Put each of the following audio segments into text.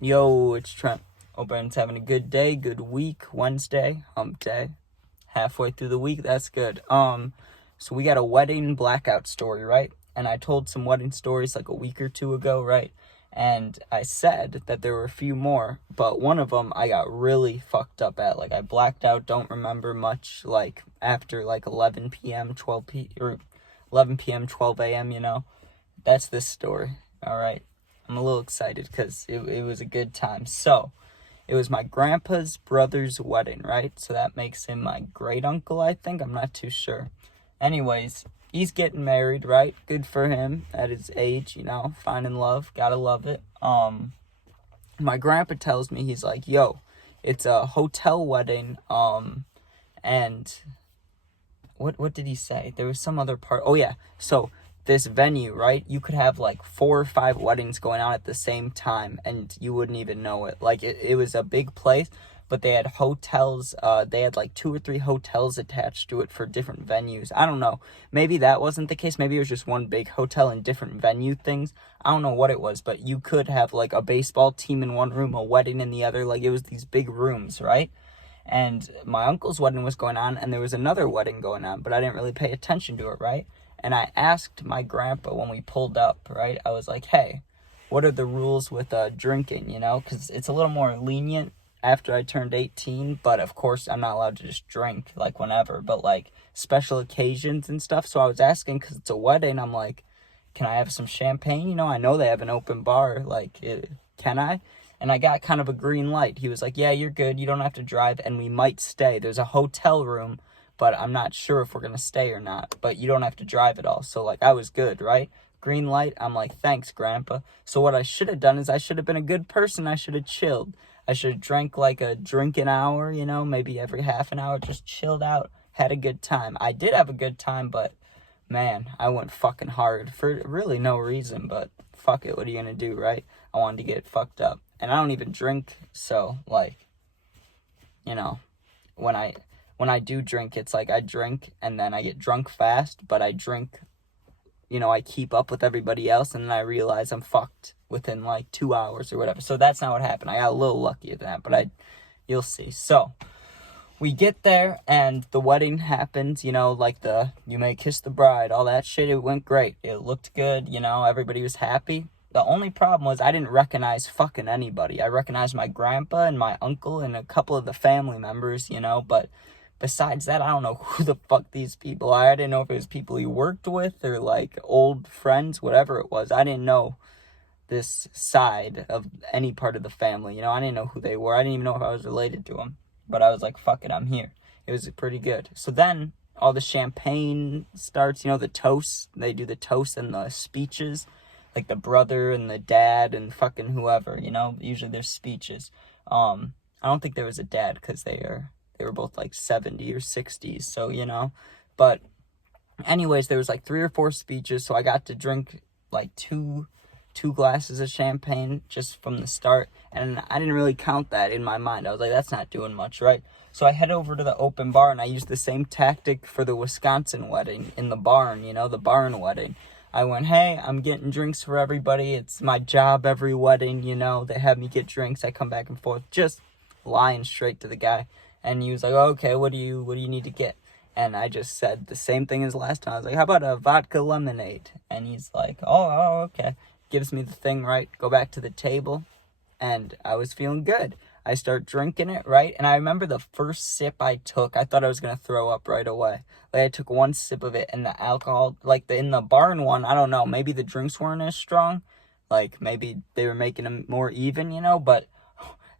Yo, it's Trent. Hope everyone's having a good day, good week. Wednesday, hump day. Halfway through the week, that's good. So we got a wedding blackout story, right? And I told some wedding stories like a week or two ago, right? And I said that there were a few more, but one of them I got really fucked up at. Like I blacked out, don't remember much. Like after like 11 p.m., 12 p. or 11 p.m., 12 a.m. That's this story. All right. I'm a little excited because it was a good time. So, it was my grandpa's brother's wedding, right? So that makes him my great uncle, I think. I'm not too sure. Anyways, he's getting married, right? Good for him at his age, finding love. Gotta love it. My grandpa tells me, he's like, yo, it's a hotel wedding. And what did he say? There was some other part. Oh, yeah. So this venue, right? You could have like 4 or 5 weddings going on at the same time and you wouldn't even know it. Like it was a big place, but they had hotels. They had like 2 or 3 hotels attached to it for different venues. I don't know. Maybe that wasn't the case. Maybe it was just one big hotel and different venue things. I don't know what it was, but you could have like a baseball team in one room, a wedding in the other. Like it was these big rooms, right? And my uncle's wedding was going on and there was another wedding going on, but I didn't really pay attention to it, right? And I asked my grandpa when we pulled up, right? I was like, hey, what are the rules with drinking, Because it's a little more lenient after I turned 18. But, of course, I'm not allowed to just drink, like, whenever. But, like, special occasions and stuff. So I was asking because it's a wedding. I'm like, can I have some champagne? I know they have an open bar. Like, can I? And I got kind of a green light. He was like, yeah, you're good. You don't have to drive. And we might stay. There's a hotel room, but I'm not sure if we're going to stay or not. But you don't have to drive at all. So, like, I was good, right? Green light. I'm like, thanks, Grandpa. So what I should have done is I should have been a good person. I should have chilled. I should have drank like a drink an hour, maybe every half an hour. Just chilled out. Had a good time. I did have a good time, but, man, I went fucking hard for really no reason. But fuck it. What are you going to do, right? I wanted to get fucked up. And I don't even drink. So, like, when I do drink, it's like I drink and then I get drunk fast, but I drink, I keep up with everybody else and then I realize I'm fucked within like 2 hours or whatever. So that's not what happened. I got a little lucky at that, but you'll see. So we get there and the wedding happens, like you may kiss the bride, all that shit. It went great. It looked good. Everybody was happy. The only problem was I didn't recognize fucking anybody. I recognized my grandpa and my uncle and a couple of the family members, but besides that, I don't know who the fuck these people are. I didn't know if it was people he worked with or, like, old friends, whatever it was. I didn't know this side of any part of the family, I didn't know who they were. I didn't even know if I was related to them. But I was like, fuck it, I'm here. It was pretty good. So then all the champagne starts, the toast. They do the toast and the speeches. Like the brother and the dad and fucking whoever, Usually there's speeches. I don't think there was a dad because they were both like 70 or 60s, so, but anyways, there was like 3 or 4 speeches, so I got to drink like two glasses of champagne just from the start, and I didn't really count that in my mind. I was like, that's not doing much, right? So I head over to the open bar, and I used the same tactic for the Wisconsin wedding in the barn, the barn wedding. I went, hey, I'm getting drinks for everybody. It's my job every wedding, They have me get drinks. I come back and forth, just lying straight to the guy. And he was like, okay, what do you need to get? And I just said the same thing as last time. I was like, how about a vodka lemonade? And he's like, oh, okay. Gives me the thing, right? Go back to the table. And I was feeling good. I start drinking it, right? And I remember the first sip I took, I thought I was going to throw up right away. Like, I took one sip of it, and the alcohol, like, in the barn one, I don't know. Maybe the drinks weren't as strong. Like, maybe they were making them more even, but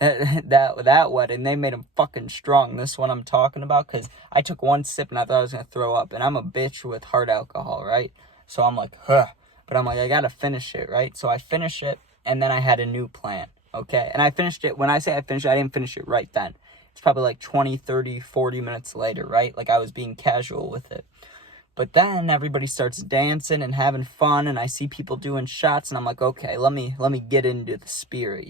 that wedding, they made them fucking strong. This one I'm talking about, because I took one sip and I thought I was going to throw up. And I'm a bitch with hard alcohol, right? So I'm like, huh. But I'm like, I got to finish it, right? So I finish it, and then I had a new plan, okay? And I finished it. When I say I finished it, I didn't finish it right then. It's probably like 20, 30, 40 minutes later, right? Like, I was being casual with it. But then everybody starts dancing and having fun, and I see people doing shots, and I'm like, okay, let me get into the spirit,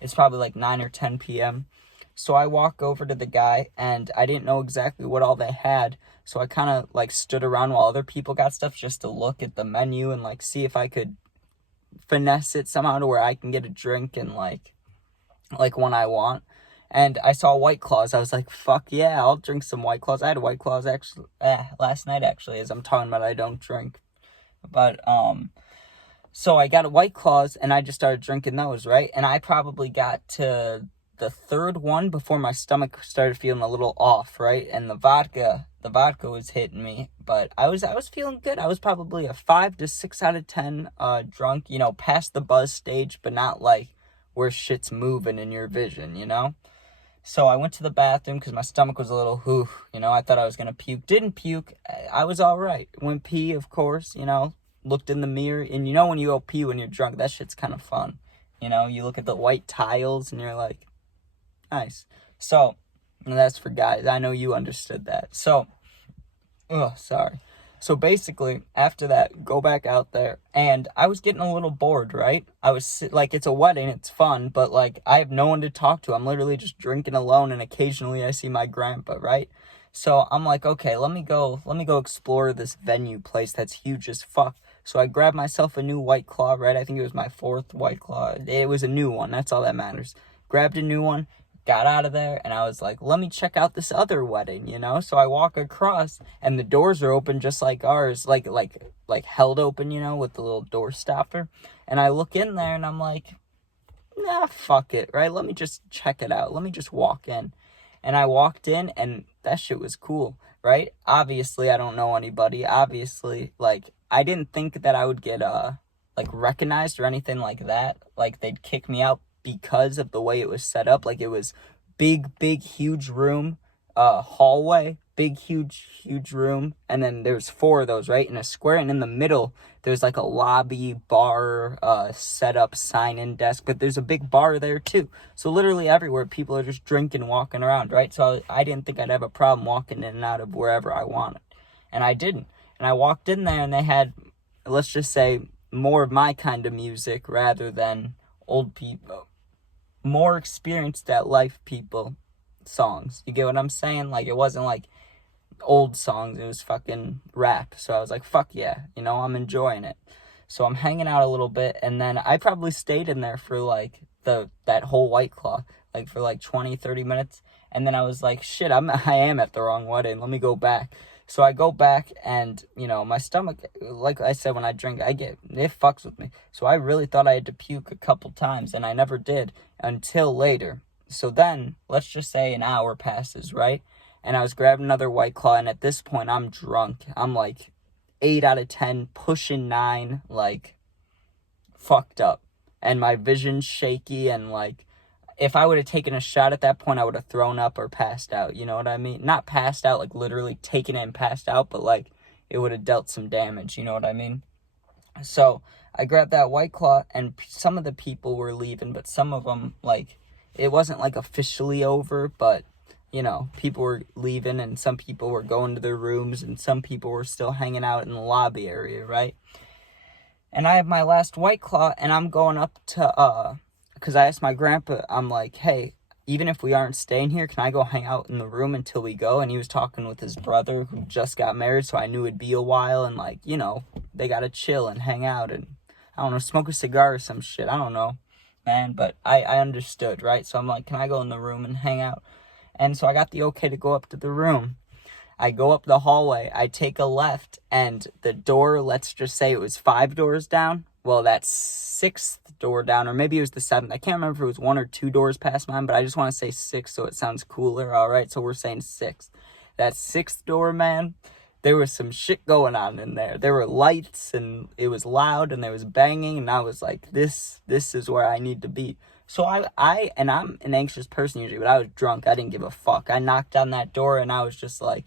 It's probably like 9 or 10 p.m. So I walk over to the guy, and I didn't know exactly what all they had, so I kind of, like, stood around while other people got stuff just to look at the menu and, like, see if I could finesse it somehow to where I can get a drink and, like, like one I want. And I saw White Claws. I was like, fuck yeah, I'll drink some White Claws. I had White Claws actually last night, actually, as I'm talking about I don't drink. But, so I got a White Claws, and I just started drinking those, right? And I probably got to the third one before my stomach started feeling a little off, right? And the vodka was hitting me. But I was feeling good. I was probably a 5 to 6 out of 10 drunk, past the buzz stage, but not like where shit's moving in your vision, So I went to the bathroom because my stomach was a little, I thought I was going to puke. Didn't puke. I was all right. Went pee, of course, looked in the mirror. And when you go pee when you're drunk, that shit's kind of fun. You look at the white tiles and you're like, nice. So, that's for guys. I know you understood that. So, sorry. So basically, after that, go back out there, and I was getting a little bored, right? I was, like, it's a wedding, it's fun, but, like, I have no one to talk to. I'm literally just drinking alone, and occasionally I see my grandpa, right? So I'm like, okay, let me go explore this venue place that's huge as fuck. So I grabbed myself a new White Claw, right? I think it was my 4th White Claw. It was a new one, that's all that matters. Grabbed a new one, got out of there, and I was like, let me check out this other wedding, So I walk across, and the doors are open just like ours, like held open, with the little door stopper. And I look in there, and I'm like, nah, fuck it, right? Let me just check it out. Let me just walk in. And I walked in, and that shit was cool, right? Obviously, I don't know anybody. Obviously, like, I didn't think that I would get, recognized or anything like that. Like, they'd kick me out because of the way it was set up. Like, it was big, huge room, hallway, big, huge room, and then there's 4 of those, right, in a square, and in the middle, there's, like, a lobby, bar, setup, sign-in desk, but there's a big bar there, too. So literally everywhere, people are just drinking, walking around, right? So I didn't think I'd have a problem walking in and out of wherever I wanted, and I didn't. And I walked in there, and they had, let's just say, more of my kind of music rather than old people, more experienced at life people songs. You get what I'm saying? Like, it wasn't like old songs, it was fucking rap. So I was like, fuck yeah, I'm enjoying it. So I'm hanging out a little bit, and then I probably stayed in there for like that whole White Claw, like for like 20-30 minutes. And then I was like, shit, I am at the wrong wedding, let me go back. So I go back, and, my stomach, like I said, when I drink, it fucks with me. So I really thought I had to puke a couple times, and I never did until later. So then, let's just say an hour passes, right? And I was grabbing another White Claw, and at this point, I'm drunk. I'm like 8 out of 10, pushing 9, like, fucked up. And my vision's shaky, and, like, if I would have taken a shot at that point, I would have thrown up or passed out, you know what I mean? Not passed out, like literally taken it and passed out, but like it would have dealt some damage, you know what I mean? So I grabbed that White Claw, and some of the people were leaving, but some of them, like, it wasn't like officially over, but, people were leaving, and some people were going to their rooms, and some people were still hanging out in the lobby area, right? And I have my last White Claw, and I'm going up to, because I asked my grandpa, I'm like, hey, even if we aren't staying here, can I go hang out in the room until we go? And he was talking with his brother who just got married, so I knew it'd be a while, and, like, they gotta chill and hang out and, I don't know, smoke a cigar or some shit. I don't know, man, but I understood, right? So I'm like, can I go in the room and hang out? And so I got the okay to go up to the room. I go up the hallway, I take a left, and the door, let's just say it was 5 doors down. Well, that 6th door down, or maybe it was the 7th. I can't remember if it was 1 or 2 doors past mine, but I just want to say 6 so it sounds cooler, all right? So we're saying 6. That 6th door, man, there was some shit going on in there. There were lights, and it was loud, and there was banging, and I was like, this is where I need to be. So and I'm an anxious person usually, but I was drunk. I didn't give a fuck. I knocked on that door, and I was just like,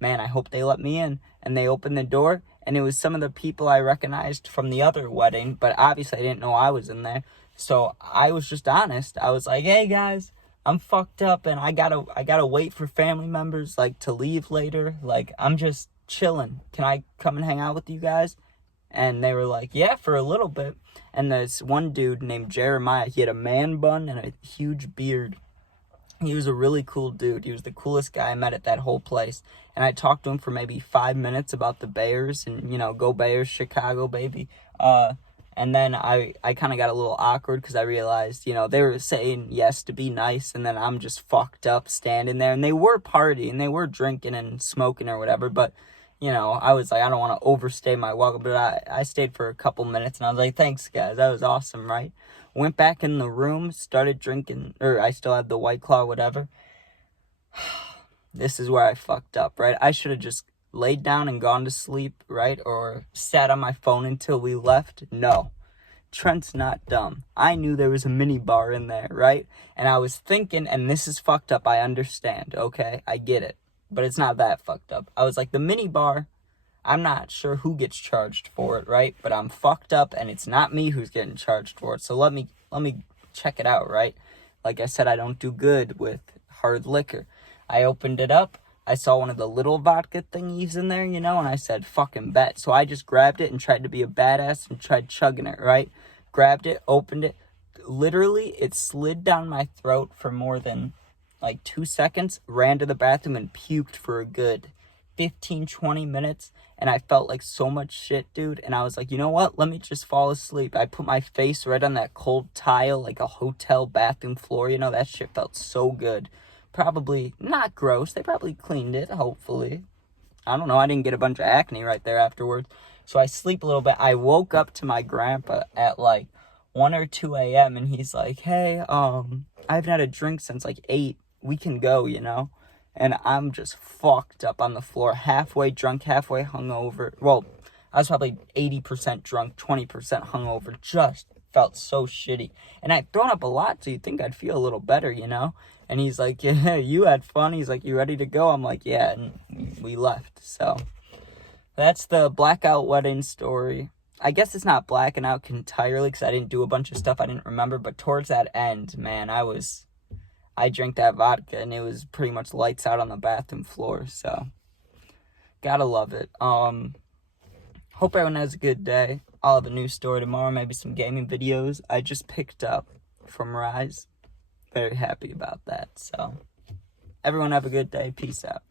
man, I hope they let me in. And they opened the door, and it was some of the people I recognized from the other wedding, but obviously I didn't know I was in there. So I was just honest. I was like, hey guys, I'm fucked up, and I gotta wait for family members, like, to leave later. Like, I'm just chilling. Can I come and hang out with you guys? And they were like, yeah, for a little bit. And this one dude named Jeremiah, he had a man bun and a huge beard. He was a really cool dude. He was the coolest guy I met at that whole place. And I talked to him for maybe 5 minutes about the Bears and, go Bears, Chicago, baby. And then I kind of got a little awkward because I realized, you know, they were saying yes to be nice, and then I'm just fucked up standing there. And they were partying, they were drinking and smoking or whatever, but, you know, I was like, I don't want to overstay my welcome. But I stayed for a couple minutes, and I was like, thanks, guys. That was awesome, right? Went back in the room, started drinking, or I still had the White Claw, whatever. This is where I fucked up, right? I should have just laid down and gone to sleep, right? Or sat on my phone until we left. No. Trent's not dumb. I knew there was a mini bar in there, right? And I was thinking, and this is fucked up, I understand, okay? I get it. But it's not that fucked up. I was like, the mini bar, I'm not sure who gets charged for it, right? But I'm fucked up, and it's not me who's getting charged for it. So let me check it out, right? Like I said, I don't do good with hard liquor. I opened it up. I saw one of the little vodka thingies in there, you know, and I said, fucking bet. So I just grabbed it and tried to be a badass and tried chugging it, right? Grabbed it, opened it. Literally, it slid down my throat for more than, like, 2 seconds, ran to the bathroom and puked for a good 15, 20 minutes, and I felt like so much shit, dude, and I was like, you know what? Let me just fall asleep. I put my face right on that cold tile, like a hotel bathroom floor, you know, that shit felt so good. Probably not gross. They probably cleaned it, hopefully. I don't know. I didn't get a bunch of acne right there afterwards. So I sleep a little bit. I woke up to my grandpa at like 1 or 2 a.m. and he's like, hey, I haven't had a drink since like 8. We can go, you know? And I'm just fucked up on the floor, halfway drunk, halfway hungover. Well, I was probably 80% drunk, 20% hungover. Just felt so shitty. And I'd thrown up a lot, so you'd think I'd feel a little better, you know? And he's like, yeah, you had fun. He's like, you ready to go? I'm like, yeah, and we left. So that's the blackout wedding story. I guess it's not blacking out entirely because I didn't do a bunch of stuff I didn't remember. But towards that end, man, I drank that vodka and it was pretty much lights out on the bathroom floor. So gotta love it. Hope everyone has a good day. I'll have a new story tomorrow, maybe some gaming videos I just picked up from Rise. Very happy about that. So everyone have a good day. Peace out.